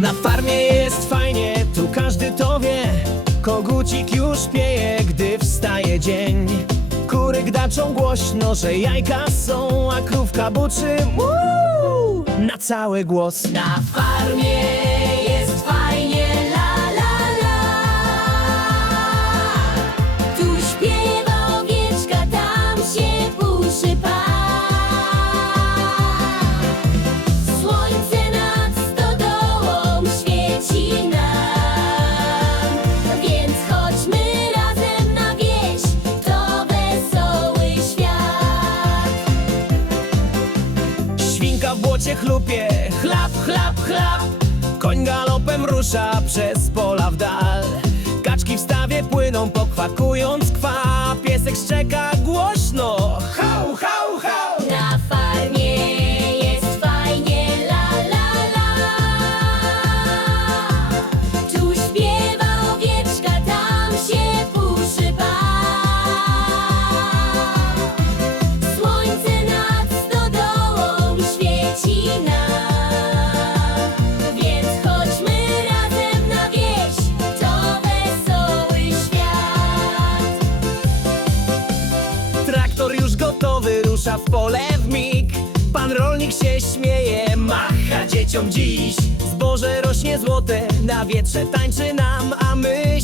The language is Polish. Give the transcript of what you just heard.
Na farmie jest fajnie, tu każdy to wie. Kogucik już pieje, gdy wstaje dzień. Kury gdaczą głośno, że jajka są A krówka buczy. Mu na cały głos. Na farmie błocie chlupie, chlap, chlap, chlap. Koń galopem rusza przez pola w dal. Kaczki w stawie płyną, pokwakując kwa. Piesek szczeka rusza w pole w mig. Pan rolnik się śmieje, macha dzieciom dziś. Zboże rośnie złote, na wietrze tańczy nam A my